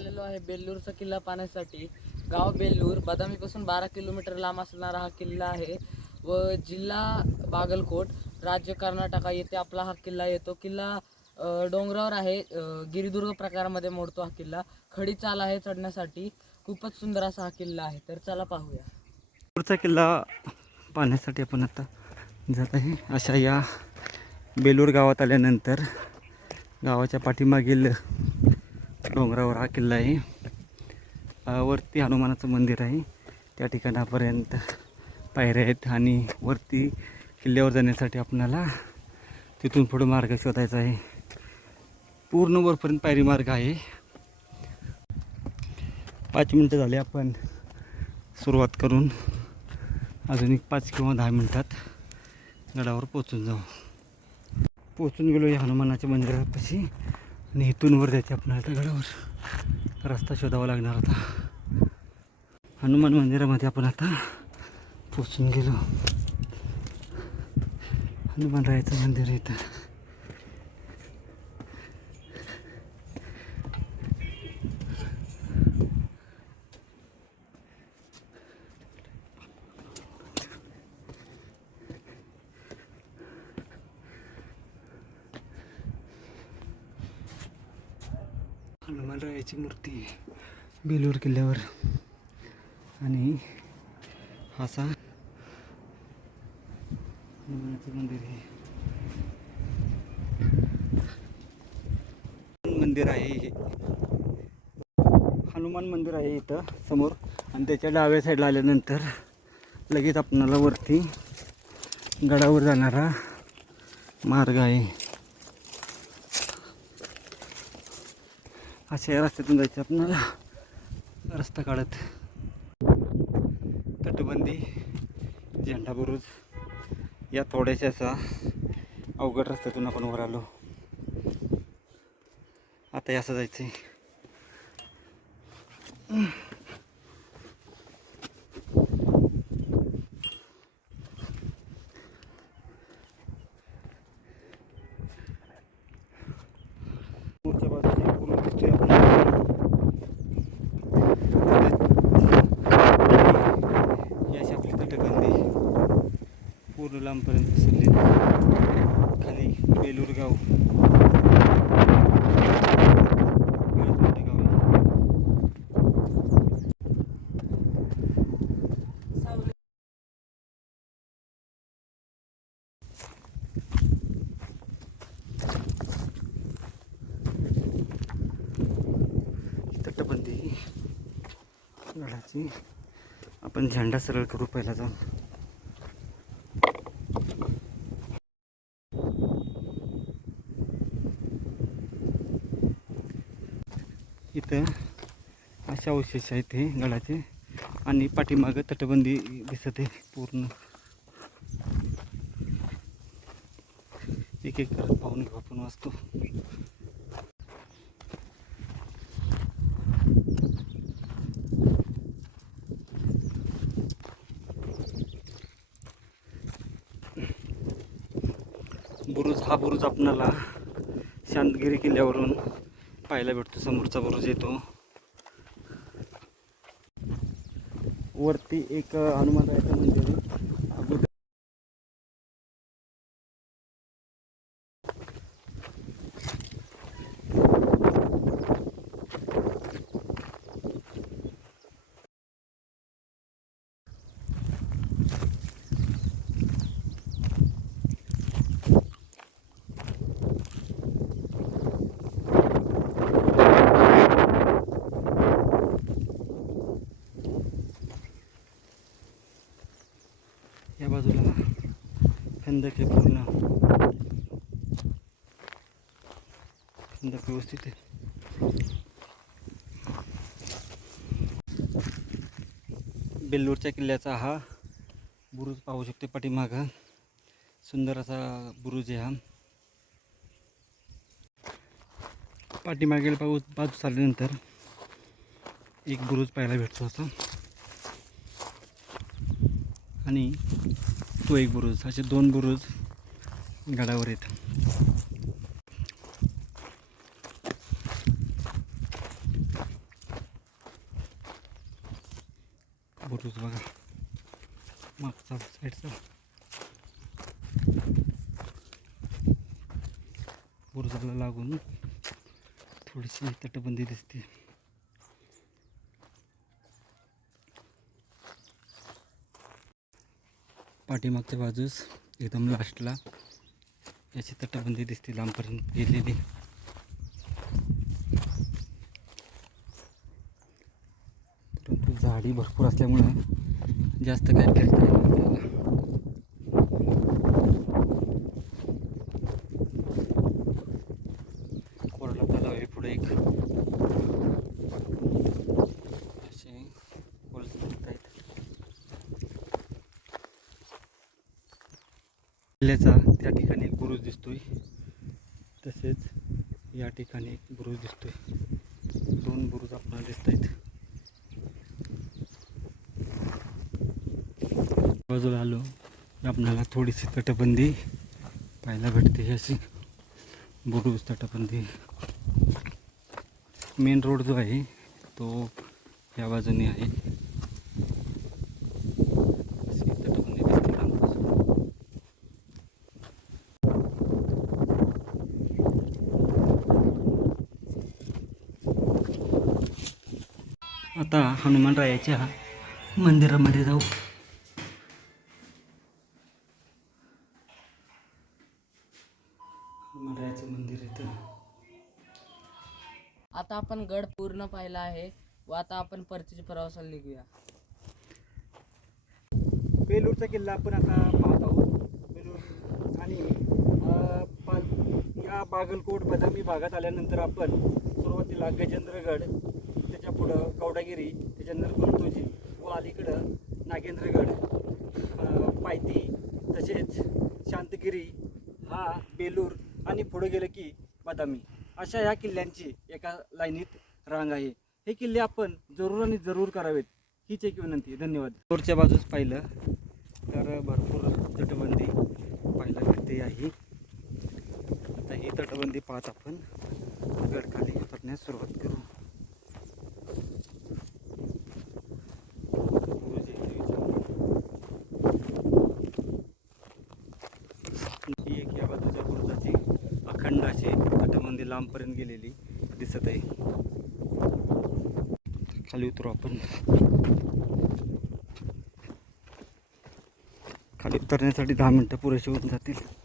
आलेलो आहे बेल्लूरचा किल्ला पाहण्यासाठी. गाव बेल्लूर बदामीपासून बारा किलोमीटर लांब असणारा हा किल्ला आहे व जिल्हा बागलकोट राज्य कर्नाटका येथे आपला हा किल्ला येतो. किल्ला डोंगरावर आहे. गिरिदुर्ग प्रकारामध्ये मोडतो हा किल्ला. खडी चाल आहे चढण्यासाठी. खूपच सुंदर असा हा किल्ला आहे. तर चला पाहूया. पुढचा किल्ला पाहण्यासाठी आपण आता जात आहे. अशा या बेलूर गावात आल्यानंतर गावाच्या पाठीमागील डोंगरावर हा किल्ला आहे. वरती हनुमानाचं मंदिर आहे. त्या ठिकाणापर्यंत पायऱ्या आहेत आणि वरती किल्ल्यावर जाण्यासाठी आपणाला तिथून पुढं मार्ग शोधायचा आहे. पूर्ण वरपर्यंत पायरी मार्ग आहे. पाच मिनटं झाले आपण सुरुवात करून. अजून एक पाच किंवा दहा मिनटात गडावर पोचून जाऊ. पोचून गेलो या हनुमानाच्या मंदिरापाशी. आणि इथून वर जायचे आपल्याला गडावर. रस्ता शोधावा लागणार होता हनुमान मंदिरामध्ये आपण आता पोचून गेलो. हनुमान रायचं मंदिर इथं. हनुमानरायाची मूर्ती बेलूर किल्ल्यावर. आणि असा हनुमानाचं मंदिर आहे. मंदिर आहे हे. हनुमान मंदिर आहे इथं समोर. आणि त्याच्या डाव्या साईडला आल्यानंतर लगेच आपणाला वरती गडावर जाणारा मार्ग आहे. अशा या रस्त्यातून जायचं आपणाला रस्ता काढत. तटबंदी झेंडा बुरुज या थोड्याशा असा अवघड रस्त्यातून आपण वर आलो. आता असं जायचं आहे समोरच्या बाजूची पूर्ण दिसतोय आपल्याला. ही अशी आपली तटबंदी पूर्ण लांबपर्यंत पसरली खाली बेलूर गाव. तटबंदी आपण झेंडा सरळ करू पहिला जाऊन. इथं अशा अवशेष आहेत हे गडाचे. आणि पाठीमागं तटबंदी दिसत आहे पूर्ण. एक एक करत पाहून घेऊ आपण वाचतो बुरुज हा बुरुज आपणाला शांतगिरी किल्ल्यावरून पाहायला भेटतो समोरचा बुरुज येतो. वरती एक अ, हनुमानरायाचं मंदिर आहे. अगोदर या बाजूला खंदक आहे पूर्ण खंदक व्यवस्थित आहे. बेल्लूरच्या किल्ल्याचा हा बुरुज पाहू शकतो पाठीमाग. सुंदर असा बुरुज आहे हा. पाठीमागील पाऊस बाजू चालल्यानंतर एक बुरुज पाहायला भेटतो असा. आणि तो एक बुरुज असे दोन बुरुज गडावर आहेत. बुरुज बघा. मागचा साईडचा बुरुजाला लागून थोडीशी तटबंदी दिसते. पाठीमागच्या बाजूस एकदम लास्टला याची तटबंदी दिसते लांबपर्यंत गेलेली. परंतु झाडी भरपूर असल्यामुळं जास्त काय करता येईल आपल्याला. कोरडा तलाव आहे पुढे एक असे होल दिसत आहेत किल्ल्याचा त्या ठिकाणी एक बुरुज दिसतोय. तसेच या ठिकाणी एक बुरुज दिसतोय. दोन बुरुज आपल्याला दिसत आहेत बाजूला आलो. आपणाला आपल्याला थोडीशी तटबंदी पाहायला भेटते. अशी बुरुज तटबंदी. मेन रोड जो आहे तो या बाजूने आहे अशी तटबंदी दिसते लांबपासून आता हनुमानरायाच्या मंदिरामध्ये जाऊ. हनुमानरायाचं मंदिर इथं. आता आपण गड पूर्ण पाहिला आहे. व आता आपण परतीच्या प्रवासाला निघूया. बेलूरचा किल्ला आपण आता पाहत आहोत. बेलूर आणि या बागलकोट बदामी भागात आल्यानंतर आपण सुरुवातीला गजेंद्रगड त्याच्या पुढं कवडागिरी त्याच्यानंतर गुंतोजी व अलीकडं नागेंद्रगड अ, पायथी तसेच शांतगिरी हा बेलूर आणि पुढे गेलं की बदामी. अशा या किल्ल्यांची एका लाईनीत रांग आहे. हे किल्ले आपण जरूर आणि जरूर करावेत. हीच एक विनंती. धन्यवाद. दोरच्या बाजूस पाहिलं तर भरपूर तटबंदी पाहायला मिळते आहे. आता ही तटबंदी पाहत आपण गडखाली उतरण्यास सुरुवात करू गुरुजी ही एक या बाजूच्या बुरुजाची अखंड अशी तटबंदी लांबपर्यंत गेलेली दिसत आहे. खाली उतरू आपण. खाली उतरण्यासाठी दहा मिनटं पुरेशी होऊन जातील.